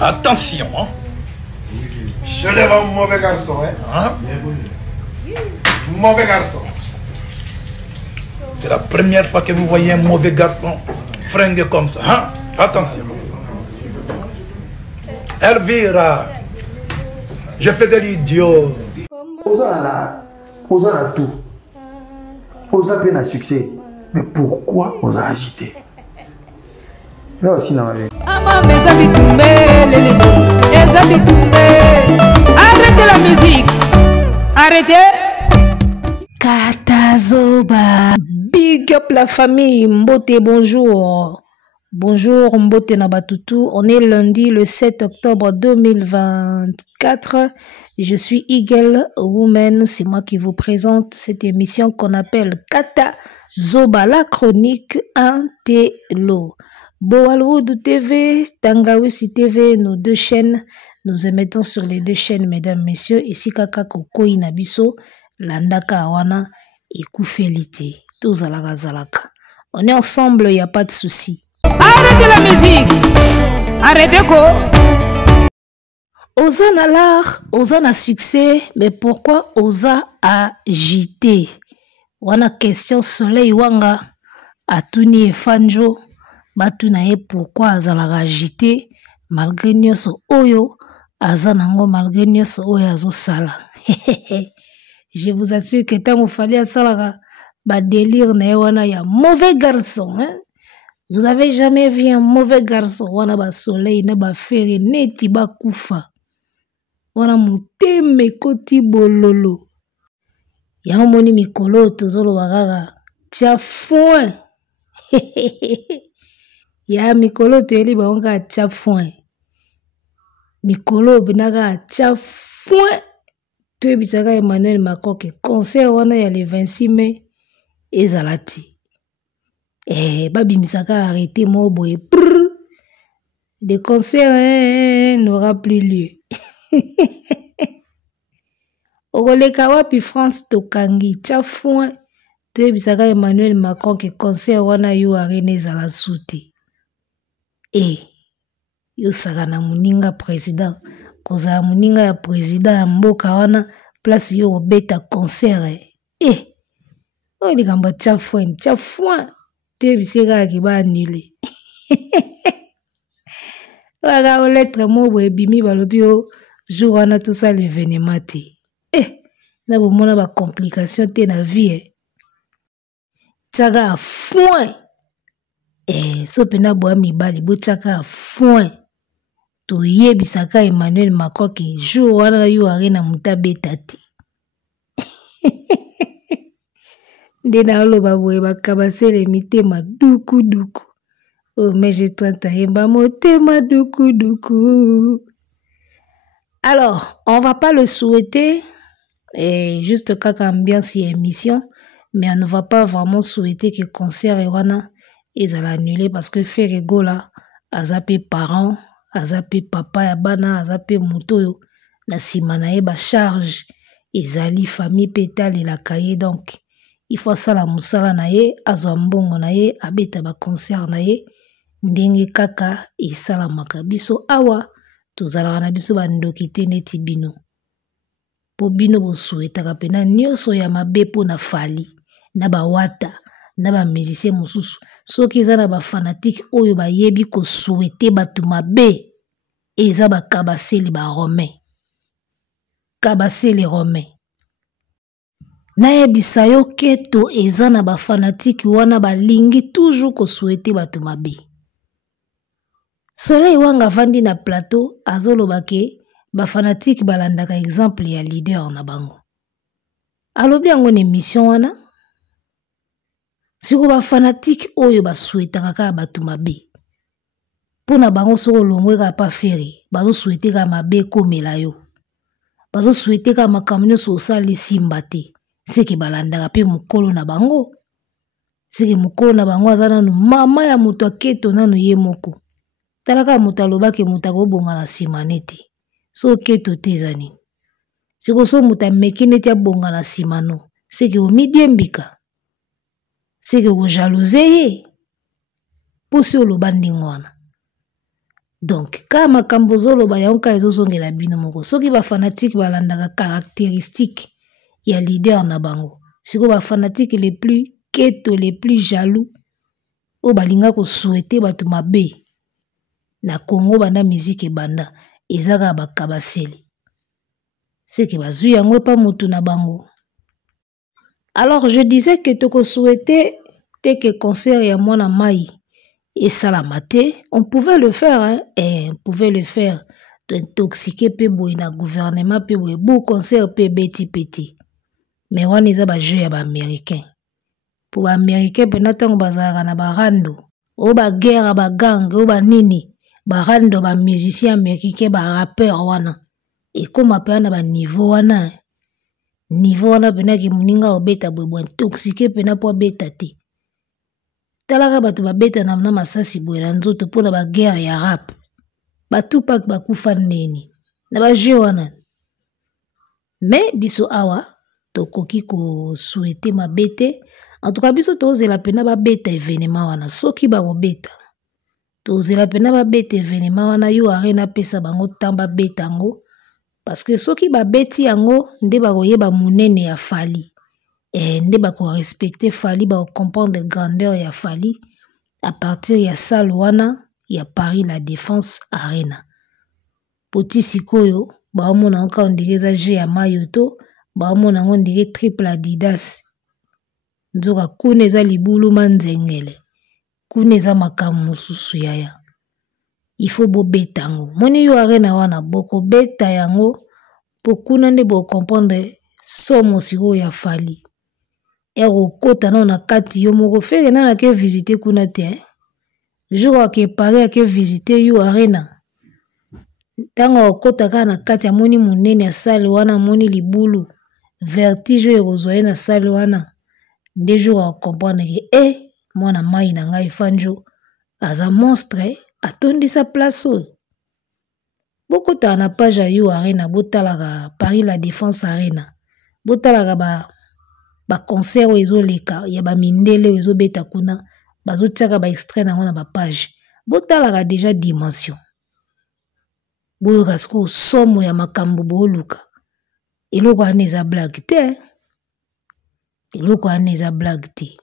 Attention, hein. Je lève un mauvais garçon, hein. Mauvais garçon. C'est la première fois que vous voyez un mauvais garçon fringué comme ça, hein. Attention. Elvira, je fais de l'idiot. Osa a tout. Osa peine à succès. Mais pourquoi Osa agité? Ça aussi dans ma vie. Arrêtez la musique. Arrêtez. Katazoba. Big up la famille. Mbote, bonjour. Bonjour Mbote Nabatutu. On est lundi le 7 octobre 2024. Je suis Eagle Woman. C'est moi qui vous présente cette émission qu'on appelle Katazoba, la chronique Intello. Boalwood TV, Tangawisi TV, nos deux chaînes. Nous émettons sur les deux chaînes, mesdames, messieurs. Ici, Kaka Koko Inabiso, Landaka Awana et Koufelite. Tous à la Zalaka. On est ensemble, il n'y a pas de souci. Arrêtez la musique! Arrêtez quoi? Osa n'a l'art, Osa n'a succès, mais pourquoi Osa agité? On a question soleil wanga, Atuni et Fanjo. Batunaye pourquoi azala agité malgré nyoso oyo azanango malgré nyoso oyo azo sala. Je vous assure que tant qu'il fallait sala ba délire na wana ya mauvais garçon, hein? Vous avez jamais vu un mauvais garçon wana ba soleil na ba fere neti ba kufa wana muteme koti bololo ya moni mikolo tozolo bagara tia foin. Ya mikolo teli baonga tia foin. Mikolo binaga tia foin. Tu bisaka Emmanuel Macron ke concert wana ya le 26 mai ezalati. Babi misaka arrêté mo boye. De concert n'aura plus lieu. Ogoleka wapi France tokangi tia foin. Tu bisaka Emmanuel Macron ke concert wana yo arene ezala suti. Yo sakana muninga président. Koza muninga ya président ya mboka wana place yo obeta concert. O likamba tia foin. Tu biseka ki ba annulé. Wala o lettre mo bo ebimi balobi o jour wana tout ça l'événement te. Na bo mona ba complication te na vie. Tsaga foin. So pena boa mibali bo tchaka foin. To yebisaka Emmanuel Macron ki jour wana yo arena mutabeta te. Ndena oloba boye bakabasele mitema duku. Oh mais j'ai 30 ans yemba motema duku. Alors, on va pas le souhaiter juste kaka ambiance et émission, mais on ne va pas vraiment souhaiter que concert et wana ezala annulé parce que faire gola azape parents, azape papa ya bana, azape mutoyo na sima na ye ba charge ezali famille pétale et la cahier. Donc il faut ça la musala na ye azwa mbongo na ye abeta ba concert na ye ndenge kaka esala makabiso awa tozala na biso ba ndokite neti bino po bino bo souhaitaka pena nyoso ya mabe po na fali na ba wata na ba musicien mosusu soki eza na ba fanatique oyo ba yebi ko souhaiter batu mabe eza ba kabaseli ba romain kabaseli romain na yebisa yo keto eza na ba fanatique wana ba lingi toujours ko souhaiter batu mabe. Soleil wanga vandi na plateau azoloba ke ba fanatique balandaka exemple ya leader na bango. Alobi yango na émission wana siko ba fanatique oyo ba souhaitaka ka batu mabe. Pona bango soko longweka pa feri, bazo souhaiteka mabe komela yo. Bazo souhaiteka makamnyo so sali simba te. Seke balandaka pe mukolo na bango. Seke mukolo na bango azana no mama ya mutu aketo nanu ye moko. Talaka mutu alobake mutu akobonga na sima nete. So keto te ezani. Siko so mutu ameki neti abonga na sima no. Seke omidie mbika. Seke o jalouse ye. Posi oloba ndenge wana. Donc ka makambo zoloba yanka ezozongela bino moko soki ba fanatique balandaka caractéristique ya leader na bango siko ba fanatique les plus keto les plus jaloux o balinga ko souhaiter batu mabe na Congo banda musique banda ezaka bakabaseli c'est que bazui yango pa mutu na bango. Alors je disais que toko souhaiter tes que concert ya mwana mai et salamate, on pouvait le faire, hein? Et on pouvait le faire. D'intoxiquer peboy na gouvernement peboy beau concert pe beti peti. Mais on les a ba jeu ya ba américain. Pour ba américain penatang bazara na barando, o ba guerre ba gang, o ba nini, barando ba musicien américain ba rappeur wana. Et comme appelle na ba niveau wana. Niveau wana penaki muninga obeta boy intoxiquer pena po beta te. Talaka batu babeta na masasi boye na nzoto pona ba guerre ya rap. Batu pak bakufa neni. Na ba jeu wana. Mais biso awa tokoki ko souhaiter mabete. En tout cas biso tozela pena ba beta événement wana soki ba obeta. Tozela pena ba beta événement wana yo arena pesa bango tamba beta ngo parce que soki ba beti yango nde ba koyeba munene ya fali. Et ne ba ko respecter Fali ba comprendre grandeur ya Fali à partir ya salle wana ya Paris la Défense Arena. Poti sikoyo ba omona nka ondigeza jeu ya mayoto ba omona ngondike triple Adidas. Nzoka kuneza libulu manzengele. Kuneza makamu susu yaya. Il faut bo betango. Moni yo arena wana boko beta yango pokuna nde bo comprendre somo siko ya Fali. Ero kota na kati yo moko fere na ke visiter kuna te. Jour ke pare ke visiter yo arena. Tango kota ka na kati ya moni munene ya salle wana moni libulu. Vertige erozoye na salle wana. Nde jour comprendre ke mwana mai na ngai fanjo aza monstre atondi sa place o. Bokota na page yo arena botalaka Paris la Défense Arena. Botalaka ba concert ozo leka ya ba mindele ozo beta kuna bazo tiaka ba extrait na ngona ba page botalaka déjà dimension boyo kasko somo ya makambo boluka eloko aneza blague te eloko aneza blague te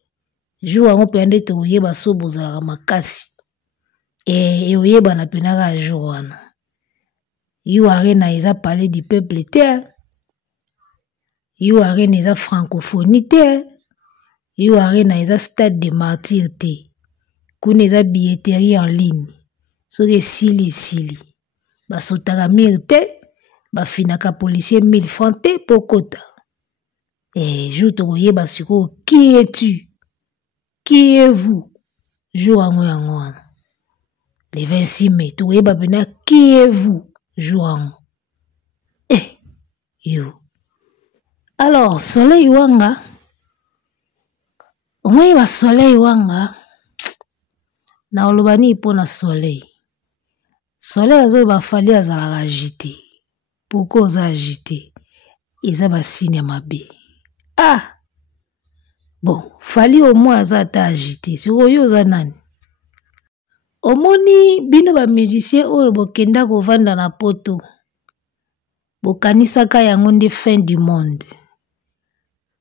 jour ngo pe ande to yeba sobo zalaka makasi oyeba na penaka jour wana yo arena eza palais du peuple te. Yo arena eza francophonie te. Yo arena eza stade de martyrs te. Kuna eza billetterie en ligne. Soki sili. Basotaka mire te. Bafinaka policier 1000 francs te pokota. Jour tokoyeba siko qui es-tu? Qui est-vous? Jour yango wana. Le 26 mai tokoyeba pena qui est-vous? Jour yango. Yo. Alors, soleil wanga, omoi ba soleil wanga, na olobani pona soleil. Soleil azo ba fali azalaka agité. Pourquoi oza agité? Eza ba signe mabe. Bon, fali au moins aza ta agité. Si oyo oza nani? Omoni bino ba musicien oyo bokenda kovanda na poto. Bokanisaka yango nde fin du monde.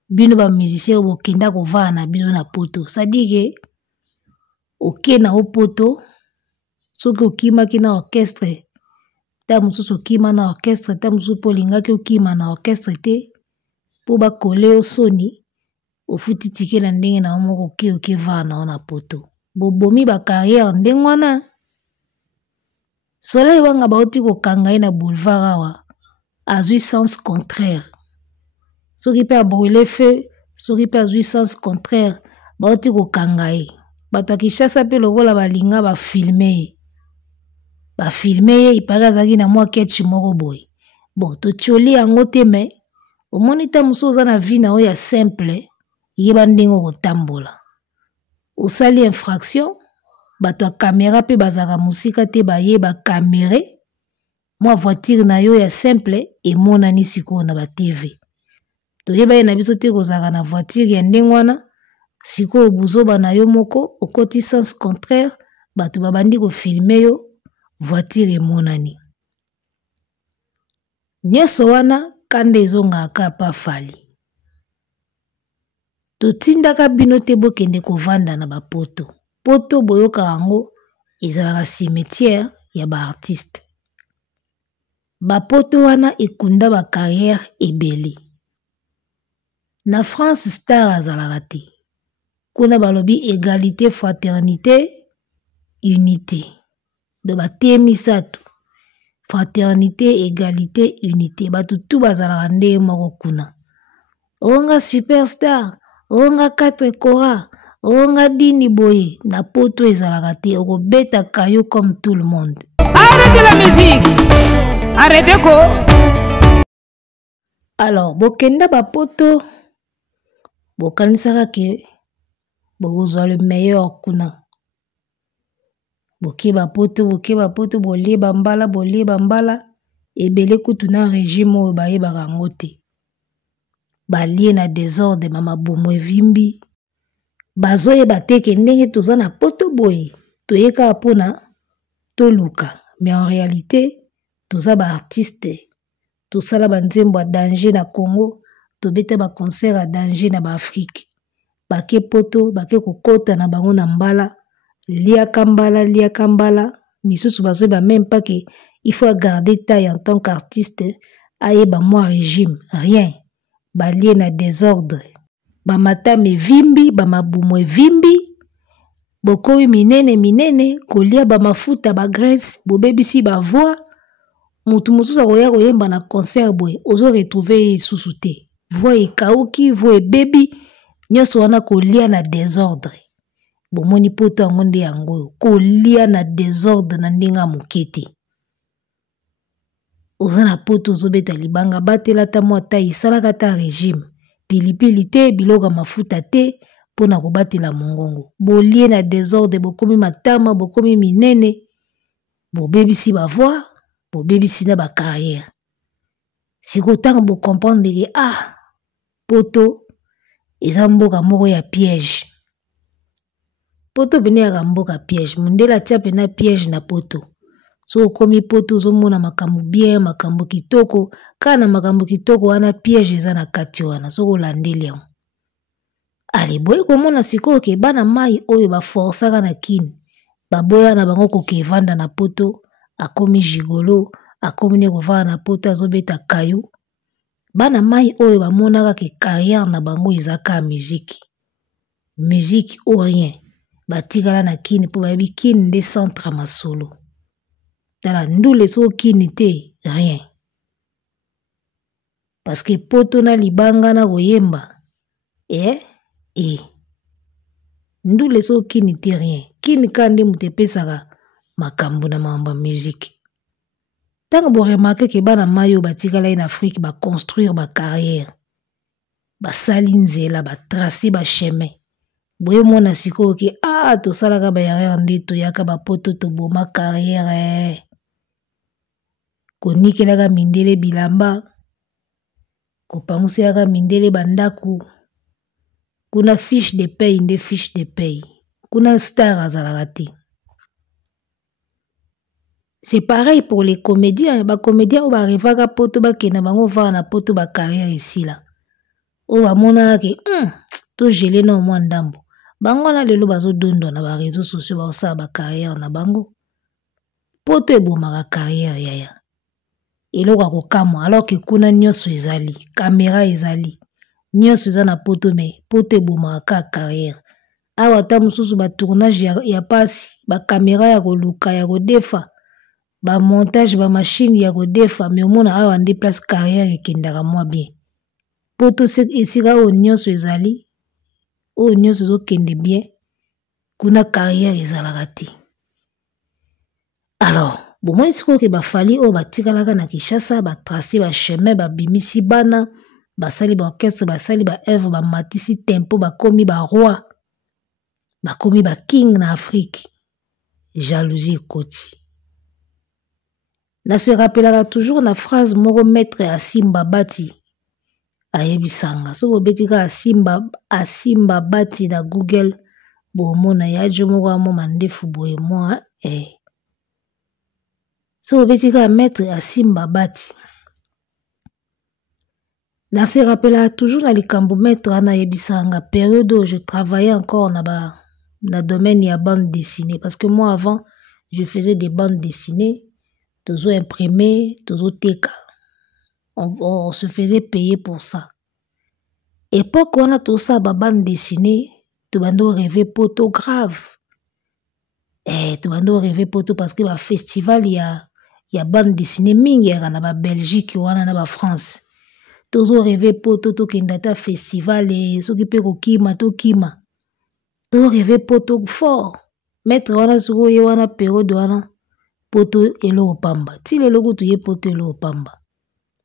Bino ba musicien bokenda kovaa na bino na poto. C'est-à-dire que oke na opoto soki okimaki na orchestre ta mususu okima na orchestre ta mususu polingaki okima na orchestre te po bakole osoni ofuti tike na ndenge na moko oke vaa na poto. Bobomi ba carrière ndenge wana. Soleil wanga bauti kokanga ye na boulevard awa azui sens contraire. Soki pe a brûlé feu, soki pe azui sens contraire, bauti kokanga ye. Bato Kinshasa pe lokola balinga ba filmer. Ba filmer ye ipaka zaki na mwa ketchi moko boy. Bon, to choli yango te me omoni ta muso oza na vie na oya simple yeba ndengo kotambola. Osali infraction, bato a caméra pe bazaka musika te ba ye ba caméré. Moi voiture na yo ya simple emonani siko na ba TV. To yeba ye na biso te kozaka na voiture ya ndengwana siko obuzoba na yo moko okoti sens contraire bato babandi ko filmer yo voiture emonani. Nyonso wana kanda ezongaka pa fali. Totindaka bino te bokende kovanda na bapoto. Poto boyoka yango ezalaka cimetière ya ba artiste. Bapoto wana ekunda ba carrière ebele. Na France star azalaka te. Kuna balobi égalité, fraternité, unité. De bate misato. Fraternité, égalité, unité. Batu tu bazalaka nde moko kuna. Onga superstar, onga 4 kora, onga dini boye, na poto ezalaka te, oko beta kayo comme tout le monde. Arrêtez la musique! Arrêtez quoi? Alors, bokenda ba poto, bokanisaka ke, bokozwa le meilleur kuna. Bokeba poto, boleba mbala, ebele kutu na régime oyo bayebaka yango te. Balie na désordre mama bomo evimbi. Bazoyeba te ke ndenge toza na poto boye. Toyeka pona toluka. Mais en réalité, toza ba artiste. Tosala ba nzembo a danger na Congo. Tobeta ba concert a danger na ba Afrique. Bake poto, bake kokota na bango na mbala. Liaka mbala. Misusu bazoyeba même pas que il faut garder taille en tant qu'artiste. Ayeba moi régime. Rien. Balie na désordre. Bamatame vimbi, bamabumo vimbi. Bokowi minene, kolia bamafuta ba graisse, bobebisi ba voix. Mutu mususa koyemba na concert boy, ozo retrouver susu te. Voix ekauki, voix baby, nyonso wana kolia na désordre. Bomoni poto yango nde yango, kolia na désordre na ndenga mokete. Oza na poto ozobeta libanga batela ta mwa ta isalaka ta régime. Pilipili te, biloka mafuta te, pona kobatela mongongo. Bolie na désordre, bokomi matama, bokomi minene. Bobebisi ba voix, bobebisi na ba carrière. Sikotanga bo comprendre que poto eza mboka moko ya piège. Poto bene ya mboka piège, mundela tia pena piège na poto. So komi poto ozomona makambo bien, makambo kitoko, kana makambo kitoko wana piège eza na kati wana, so kolandeli yango. Ale boye komona sikoyo ke bana mai oyo ba forsaka na kini. Baboya na bango koke vanda na poto, akomi gigolo, akomi ne kovanda na poto azobeta kayo. Bana mai oyo bamonaka ke carrière na bango ezaka musique. Musique ou rien. Batikala na kini po bayebi kini nde centre masolo. Tala ndule so kini te, rien. Parce que poto na libanga na koyemba. Ndule so kini te rien. Kini kande mutepesaka makambo na mamba musique. Tango bo remarquer ke bana mayo batikala en Afrique ba construire ba carrière. Ba sali nzela, ba tracer ba chemin. Boye mona sikoyo ke to salaka ba yaya nde to yaka ba poto to boma carrière. Konikelaka mindele bilamba. Kopanguselaka mindele bandaku. Kuna fiche de paye nde fiche de paye. Kuna star azalaka te. C'est pareil pour les comédiens. Ba comédiens ou ba revaka poto ba kena bango va na poto ba carrière ici là. O ba mona ke to gelé na mwa ndambo. Bango na lelo bazo dondo na ba réseaux sociaux ba osa ba carrière na bango. Poto ebomaka carrière yaya. Eloko kokamwa alors que kuna nyonso ezali, caméra ezali. Nyonso eza na poto me poto ebomaka carrière. Awa ta mususu ba tournage ya pasi, ba caméra ya koluka ya kodefa. Ba montage ba machine ya kodefa mais omona awa nde place carrière ekendaka mwa bien. Poto esika o nyonso ezali, o nyonso zo kende bien, kuna carrière ezalaka te. Alors, bomoni sikoyo ke bafali o batikalaka na Kinshasa, ba tracer ba chemin, ba bimisi bana, basali ba orchestre, basali ba œuvre, ba matisi tempo, bakomi ba roi, bakomi ba king na Afrique. Jalousie koti. Na se rappelaka toujours na phrase moko maître Asimba Bati ayebisanga. So betika Asimba Bati na Google bomona ya jo moko amo mandefu boye moi So obetika maître Asimba Bati. Dans se rappela toujours dans les cambo maître ana yebisanga période où je travaillais encore dans le domaine de la bande dessinée. Parce que moi avant, je faisais des bandes dessinées, toujours imprimées, toujours teka. On se faisait payer pour ça. Époque où on a tout ça, bande dessinée, tu vas nous rêver poto grave. Tu vas nous rêver poto parce que le festival, il y a bande dessinée, il y a Belgique, il y a France. Toujours rêver poto to kendata festival et ce qui peut kima to kima. Toujours rêver poto fort. Mettre wana suko ye wana période wana poto elo opamba. Ti le logo tu ye poto elo opamba.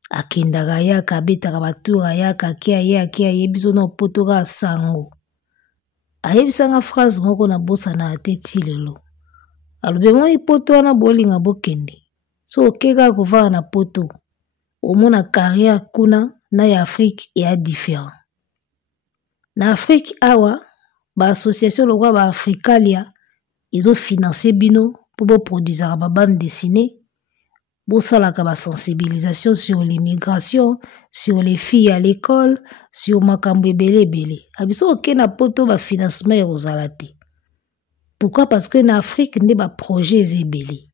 Akendaka yaka abetaka batura yaka akia yebiso na poto ka sango. Ayebisanga phrase moko na bosa na ate ti lelo. Alobe moi poto wana bolinga bokende. So okeka kovara na poto. Au moins la carrière kuna na ya Afrique est différent. Na Afrique awa ba association le roi ba Africalia ils ont financé bino pour produire ba bande dessinée pour ça la ba sensibilisation sur l'immigration, sur les filles à l'école, sur makambo ebele. Abiso okena poto ba financement ya kozalate. Pourquoi? Parce que na Afrique ne ba projet ebele.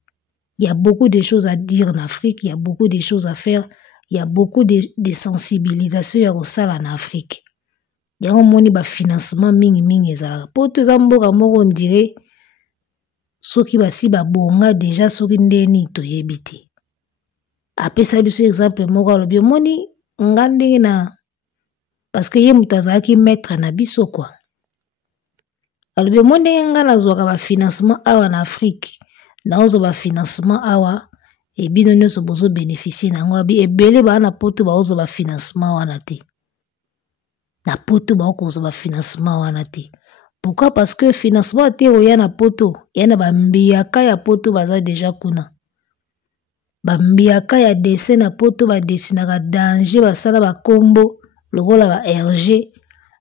Il y a beaucoup de choses à dire en Afrique, il y a beaucoup de choses à faire, il y a beaucoup de sensibilisation en Afrique. Il y a un financement mingi ezala. Pour tout ça mboka moko on dirait soki basi ba bonga déjà soki ndeni to yebite. Après ça biso exemple moko alobi moni ngandenge na parce que ye mutaza ki mettre na biso quoi. Alobi moni ngana zwaka ba financement awa na Afrique. Na ozo ba financement awa et bino nyonso bozo bénéficier na ngwa ebele ba na poto ba ozo ba financement wana te. Na poto ba ozo ba financement wana te. Pourquoi? Parce que financement te oya na poto, ya na ba mbiaka ya poto baza déjà kuna. Ba mbiaka ya dessin na poto ba dessinaka danger ba sala ba kombo, lokola ba RG.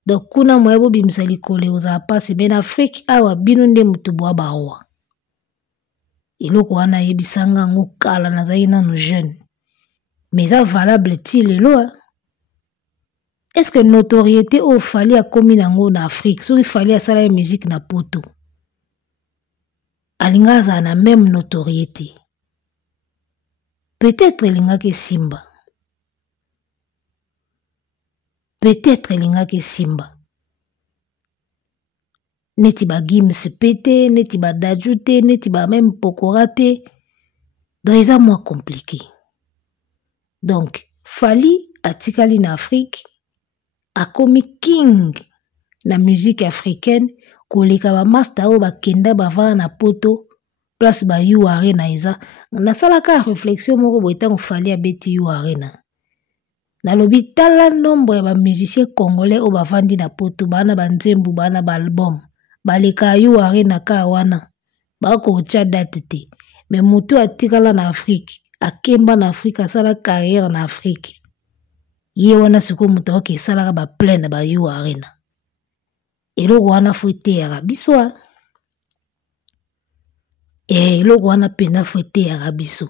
Donc kuna moyebo bimisa likole oza passe ben Afrique awa bino nde mutu bwa bawa. Eloko wana yebisanga ngo kala nazali nanu jeune. Mais ça valable ti lelo. Est-ce que notoriété au fallait à commis nango na Afrique, so il fallait à sala musique na poto. Alingaza na même notoriété. Peut-être linga ke Simba. Peut-être linga ke Simba. Neti ba Gims pété, neti ba Dajute, neti ba même Pokorate. Donc, ils sont moins compliqués. Donc, Fali atikali na Afrique a commis king na musique africaine koleka ba master o ba kenda ba va na poto place ba yu arena eza. Na salaka réflexion moko boitango Fali abeti yu arena. Na lobi tala nombre ya ba musiciens congolais o ba vandi na poto bana ba nzembu bana ba album. Baleka yu arena ka wana bako cha date te mais mutu atikala na Afrique akemba na Afrique asala carrière na Afrique ye wana siko mutu oke sala ba plein ba yu arena eloko wana fuite ya biso eloko wana pena fuite ya biso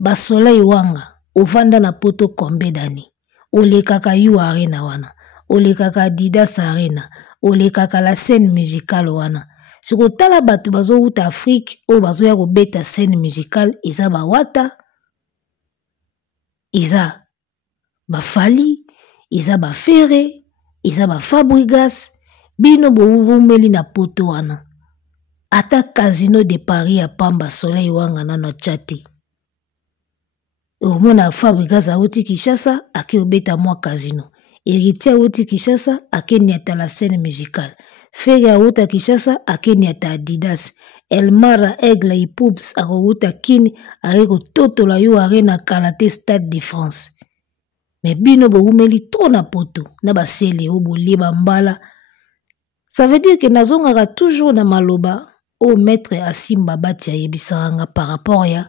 ba soleil wanga ovanda na poto combien d'années olekaka yu arena wana olekaka Adidas arena olekaka la scène musicale wana. Si ko tala batu bazo uta Afrique o bazo ya ko beta scène musicale eza ba Wata, eza ba Fali, eza ba Ferré, eza ba Fabregas, bino bo uvumeli na poto wana. Ata Casino de Paris a pamba soleil wanga na chati. Omona Fabregas a uti Kinshasa ake obeta mwa Casino. Héritier Outi Kinshasa akeni ata la scène musicale. Ferré Outa Kinshasa akeni ata Adidas. Elmara Aigle et Poups a Outa Kini areko toto la yu arena Kalate Stade de France. Mais bino bo umeli trop na poto na ba sele o bolieba mbala. Ça veut dire que nazongaka toujours na maloba au maître Asimba Bati yebisanga par rapport ya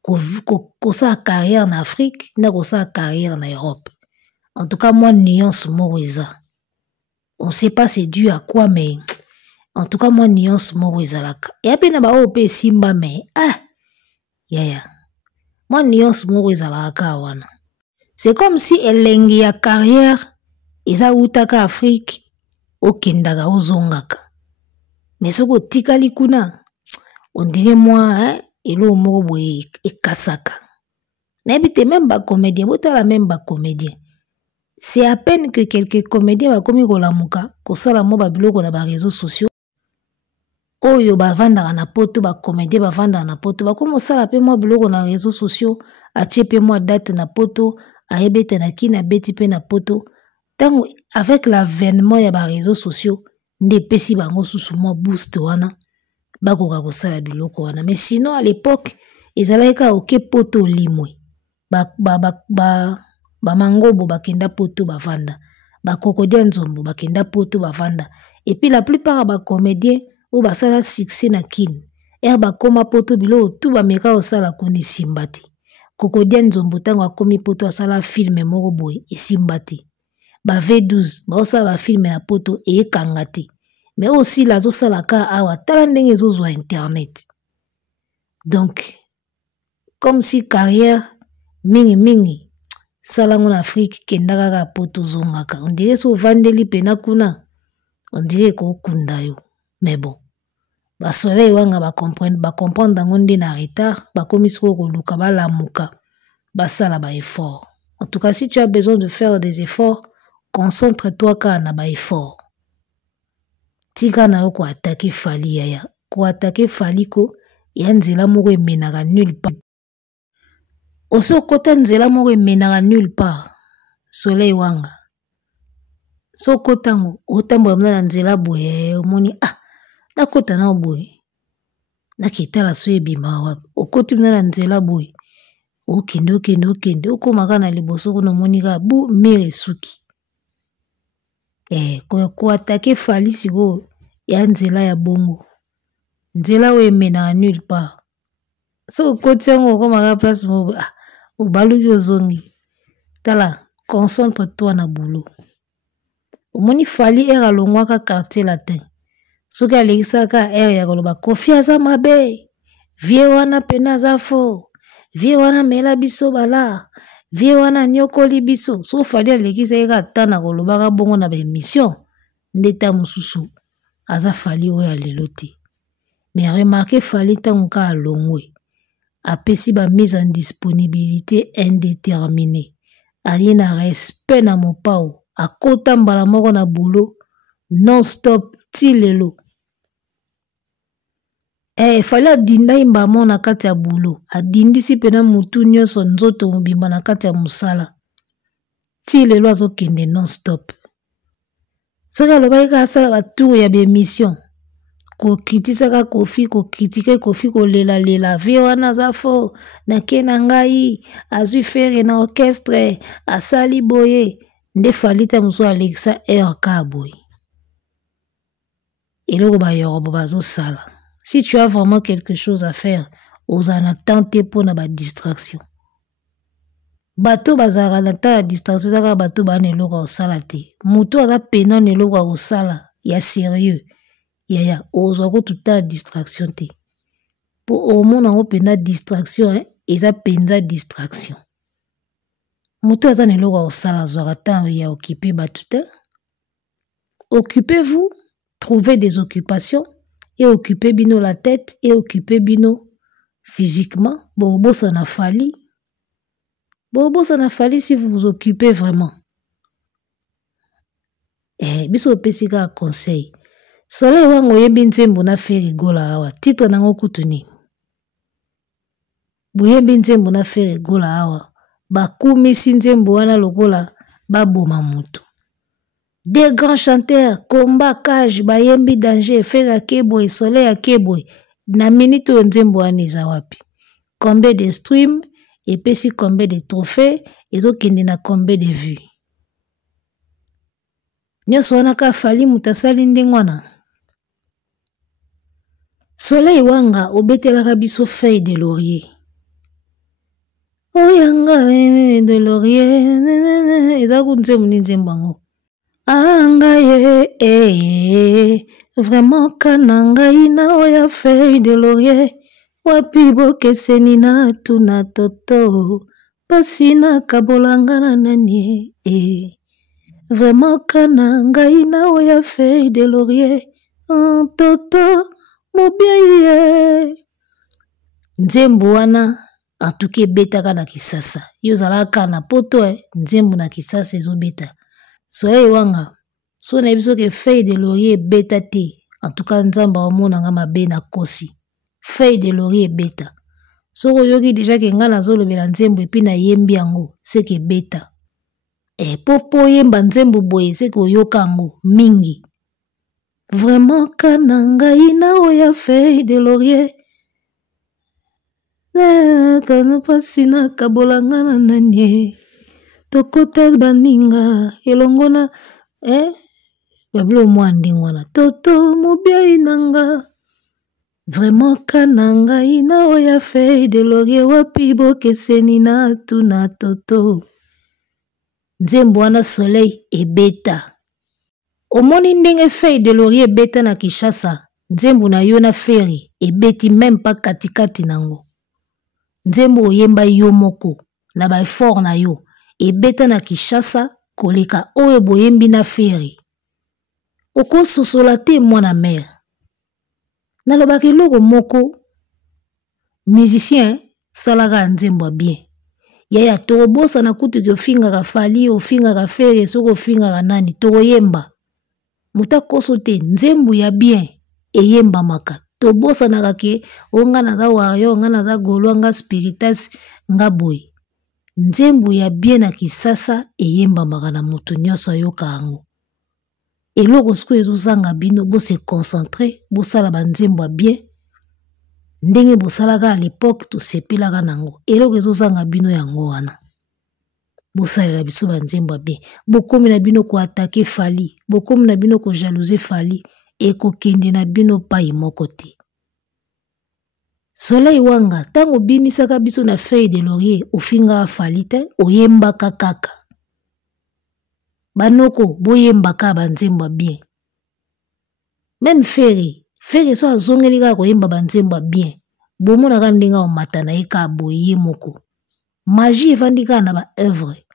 ko sa carrière en Afrique na ko sa carrière en Europe. En tout cas, moi, nuance Moueza. On ne sait pas c'est dû à quoi, mais en tout cas, moi, nuance Moueza. Et après, on a Simba, mais Yaya. Moi, nyos moko ezalaka wana. C'est comme si elengi ya carrière eza utaka Afrique okendaka ozongaka. Mais soko tikali kuna, on dirait moi, elo moko boye ekasaka. N'habite même pas comédien, botala même pas comédien. C'est à peine que quelques comédiens va komi kolamuka, kosala mo babiloko na ba réseaux sociaux. Oyo bavanda na poto ba comédien bavanda na poto, ba komo sala pe mo biloko na réseaux sociaux, atie pe mo date na poto, aebete na kina beti pe na poto. Tango avec l'avènement ya ba réseaux sociaux, nde pesi bango susu mo boost wana, bakoka kosala biloko wana. Mais sinon à l'époque, ezalaka oke poto limwe. Ba mangobo bakenda poto bavanda, ba kokodia nzombo bakenda poto bavanda. Et puis la plupart ba comédiens ou basala succès na kin. Ba koma poto bilo tout ba meka osala koni simbati. Kokodia nzombo tango akomi poto asala film moko boy e simbati. Ba V12 ba osala ba film na poto e kangati. Mais aussi la zo sala ka awa tala ndenge zo zo internet. Donc comme si carrière mingi salango na Afrique kendaka ka poto zongaka. On dirait so vandeli pena kuna. On dirait ko kunda yo. Mais bon. Ba soleil wanga ba comprendre dango nde na retard, ba komisiko ko luka ba lamuka. Ba sala ba effort. En tout cas, si tu as besoin de faire des efforts, concentre-toi ka na ba effort. Tika na yo ko attaquer Fali yaya. Ko attaquer Fali ko ya nzela moko emenaka nulle part. Oso kota nzela moko emenaka nulle part. Soleil wanga. So kotango otambola na nzela boye omoni nakota na boye. Nakitala so ebima wapi. Okoti na nzela boye. Okende okomaka na liboso kuna omoni ka bu mere suki. Ko attaquer Fali siko ya nzela ya bongo. Nzela we emenaka nulle part. So koti yango okomaka place mo obaluki ozongi. Tala, concentre-toi na boulot. Omoni Fali alongwaka quartier latin. Soki alekisaka ya koloba Kofi aza mabe. Vie wana pena za fo. Vie wana mela biso bala. Vie wana nyokoli biso. So Fali alekisaka ata na kolobaka bongo na ba émission. Ndeta mususu aza Fali oyo lelo te. Mais remarquez Fali tango ka alongwe. Apesi ba mise en disponibilité indéterminée. Aye na respect na mopao. Akota mbala moko na boulot non-stop ti lelo. Fali adinda imba mo na kati ya boulot. Adindisi pena mutu nyonso nzoto mobimba na kati ya musala. Ti lelo azokende non-stop. Soki alobaki ka asala batour ya bémission. Ko kritisaka Kofi, ko kritike Kofi ko lela. Vie wana za fo. Na kena ngai. Azui fere na orchestre. Asali boye. Nde Fali ta muso Alexa ka boy. Eloko ba yorobo bazo sala. Si tu as vraiment quelque chose à faire, ozana tenter pour na ba distraction. Bato bazara na ta distraction zaka bato ba neloko osala te. Muto aza pena neloko osala ya sérieux. Ya ozwa ko tuta distraction te. Po omona ngo pena distraction eza penza distraction. Muto aza neloko osala zwaka temps ya occuper batuta. Occupez-vous, trouvez des occupations et occupez bino la tête et occupez bino physiquement. Bobosa na Fali. Bobosa na Fali si vous vous occupez vraiment. Biso pesika conseil. Soleil wango yembi nzembo na feri gola awa. Titre nango kutuni. Buyembi nzembo na feri gola awa. Bakumisi nzembo wana lokola baboma mutu. Des grands chanteurs, Komba, Kaj, Bayembi, Danger, Fera Keboy, Soleil à Keboy, na minute nzembo wana eza wapi. Combien de streams, et puis si combien de trophées, et donc il na combien de vues. Nyoso wana ka Fali mutasali ndenge wana. Soleil wanga obetelaka biso feuille de laurier. Oyanga de laurier eza kunzemu nzembango. Anga ye vraiment kananga ina oya feuille de laurier wapi bokeseni na tuna toto pasi na kabolanga na nani vraiment kana ngai na oya feuille de laurier toto mobiaye nzembo wana atuke betaka na kisasa yo zalaka na poto nzembo na kisasa ezobeta soye wanga so na biso ke feuille de laurier beta te en tout cas nzamba omona nga mabe na kosi feuille de laurier beta soko yoki déjà ke nga nazolobela nzembo epi na yembi yango seke beta popo yemba nzembo boye seke oyoka yango mingi vraiment kana ngai na oya feuille de laurier kana pasi na kabolanga na nani tokota baninga elongona babilo mwa ndingo wana toto mobiai nanga vraiment kana ngai na oya feuille de laurier wapi bokeseni na tuna toto nzembo wana soleil ebeta omoni ndenge feuille de laurier ebeta na Kinshasa nzembo na yo na feri ebeti même pas katikati nango nzembo oyemba yo moko na ba effort na yo ebeta na Kinshasa koleka oyo boyembi na feri okososola te mwana mère nalobaka eloko moko musicien salaka nzembo bien yaya tokobosa na kutu ofingaka fali ofingaka feri soko ofingaka nani tokoyemba muta koso te nzembo ya bien eyembamaka tobosanaka ke onga naza wario nga naza golo nga spiritas nga boye nzembo ya bien na Kisasa eyembamaka na moto nyonso ayoka yango eloko siko ezozanga bino bose concentré bosala banzembo bien ndenge bosalaka à l'époque tosepelaka nango eloko ezozanga bino yango wana bosalela biso banzembo bien bokomi na bino ko attaquer fali bokomi na bino ko jalouser fali ekokende na bino pai moko te soleil wanga tango binisaka biso na feuille de laurier ofinga fali te oyembaka kaka banoko boyembaka banzembo bien même feri so azongeli kaka koyemba banzembo bien bomonaka ndenge omata na ye kaka boye moko magie evandi kaka na ba œuvre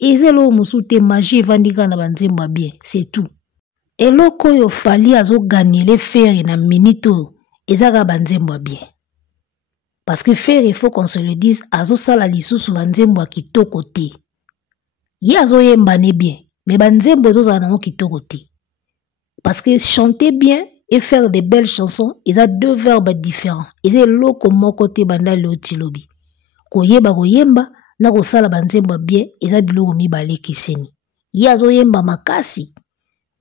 eza eloko mosusu te magie evandi kaka na banzembo bien c'est tout eloko oyo fali azoganiele feri na minute oyo eza kaka banzembo bien parce que feri il faut qu'on se le dise azosala lisusu banzembo kitoko te ye azoyemba ne bien mais banzembo ezozala nango kitoko te parce que chanter bien et faire de belles chansons eza deux verbes différents eza eloko moko te banda leo tilobi koyemba na kosala banzembo bien eza biloko mibale keseni ye azoyemba makasi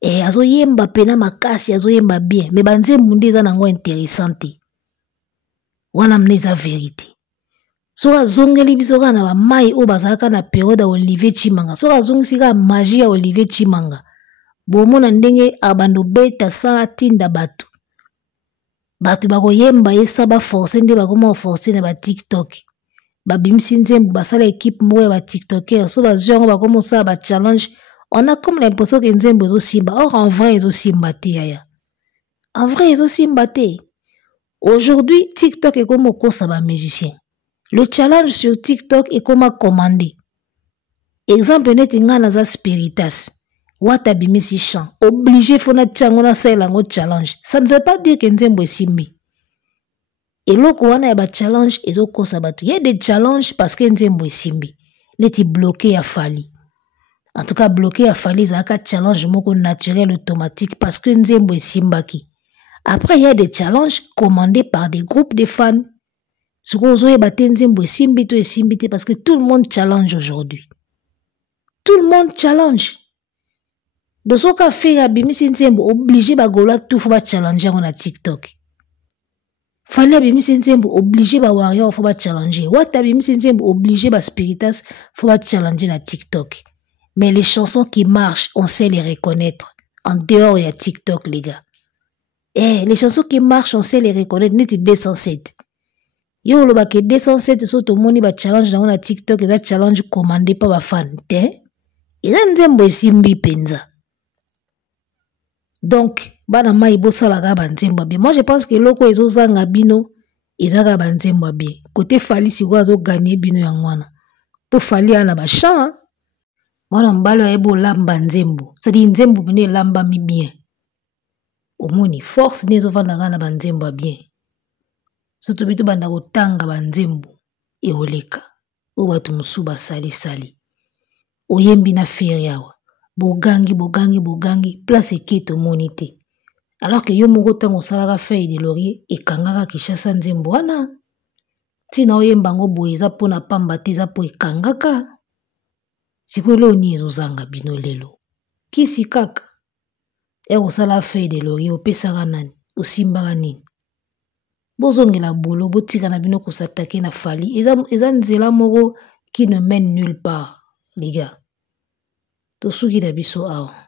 azoyemba pena makasi azoyemba bien mais banzembo nde eza nango interessante wana mne eza vérité soki azongeli biso kaka na bamai oyo bazalaka na periode ya Olivier Chimanga soki azongisi kaka magie ya Olivier Chimanga bomona ndenge abando beta sa atinda bato bakoyemba esa baforce nde bakoma oforce na batiktok babimisi nzembo basala ekipe moko ya batiktoker so bazwi yango bakoma osala bachallenge on a comme l'impression que nzembo ezosimba or en vrai ezosimba te yaya en vrai ezosimba te aujourd'hui tiktok ekoma okosa bamusicien le challenge sur TikTok est comme commandé. Exemple net nga naza spiritas. Wata bimisi chant. Obligé fona tchangona sa elango challenge. Ça ne veut pas dire que nzembo esimbi. Et loko wana ya ba challenge ezo kosa batu. Il y a des challenges parce que nzembo esimbi. Neti bloqué à fali. En tout cas bloqué à fali zaka challenge moko naturel automatique parce que nzembo esimbaki. Après il y a des challenges commandés par des groupes de fans. Ce qu'on a battu nzembo esimbite parce que tout le monde challenge aujourd'hui. Tout le monde challenge. De ce qu'a fait abimisi nzembo obligé ba gola tout faut ba challenger on a TikTok. Fallait abimisi nzembo obligé ba warrior faut ba challenger. What abimisi nzembo obligé ba spiritas faut ba challenger na TikTok. Mais les chansons qui marchent, on sait les reconnaître en dehors de TikTok les gars. Les chansons qui marchent, on sait les reconnaître. Net 207. Yo lo ba ke 207 so to moni ba challenge na on TikTok eza challenge commandé par ba fan te eza nzembo esimbi penza donc bana mai bosala ga ba nzembo bien moi je pense que loko ezozanga bino ezaka banzembo bien côté Fally siko azo gagner bino ya ngwana po Fally ana ba champ mwana mbalo ebo lamba nzembo c'est-à-dire nzembo bino lamba mi bien omoni force nezo vanda na banzembo bien surtout bitu banda kotanga banzembo eoleka o batu musuba sali oyembi na feri yawa bogangi place eketo monite alors que yo moko tango salaka feuille de laurier ekangaka Kishasa nzembo wana tina oyemba ngo boye eza pona pamba te eza po ekangaka sikolo ni ezozanga bino lelo kisi kaka ekosala feuille de laurier opesaka nani osimbaka nini bozongela bolo botika na bino kosatake na Fally eza nzela moko qui ne mène nulle part les gars tosuki na biso awa